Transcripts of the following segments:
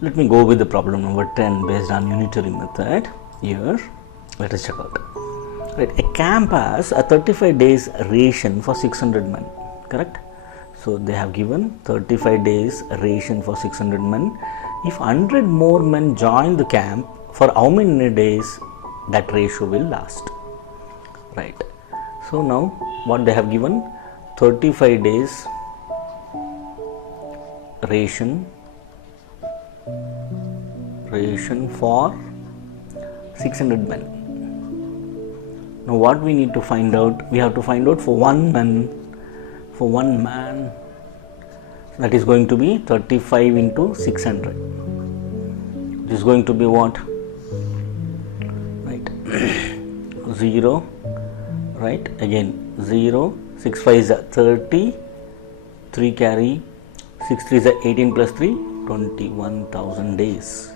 Let me go with the problem number 10 based on unitary method. Here, let us check out. Right, a camp has a 35 days ration for 600 men, correct? So they have given 35 days ration for 600 men. If 100 more men join the camp, for how many days that ratio will last? Right. So now what they have given, 35 days ration for 600 men. Now what we need to find out, we have to find out for one man, that is going to be 35 into 600. It is going to be what? Right. 0, right, again 0, 6 5 is 30, 3 carry, 6 3 is 18 plus 3, 21,000 days.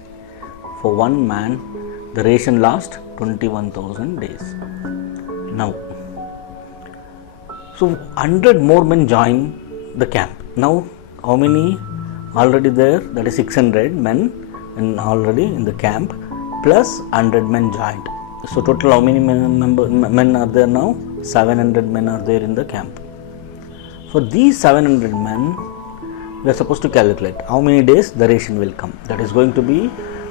For one man, the ration lasts 21,000 days. Now, so 100 more men join the camp. Now, how many already there? That is 600 men and already in the camp, plus 100 men joined. So total how many men are there now? 700 men are there in the camp. For these 700 men, we are supposed to calculate how many days the ration will come. That is going to be,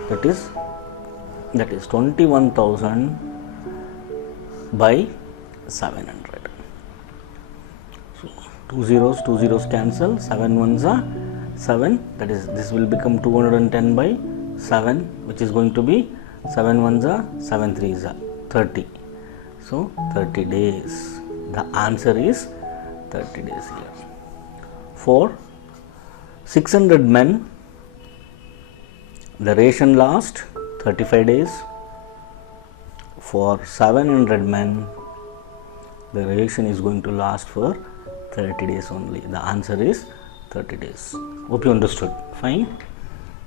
that is 21,000 by 700. So 2 zeros cancel, 7 ones are 7, that is this will become 210 by 7, which is going to be 7 ones are 7 threes are 30. So 30 days. The answer is 30 days here. For 600 men, the ration lasts 35 days. For 700 men, the ration is going to last for 30 days only. The answer is 30 days. Hope you understood. Fine.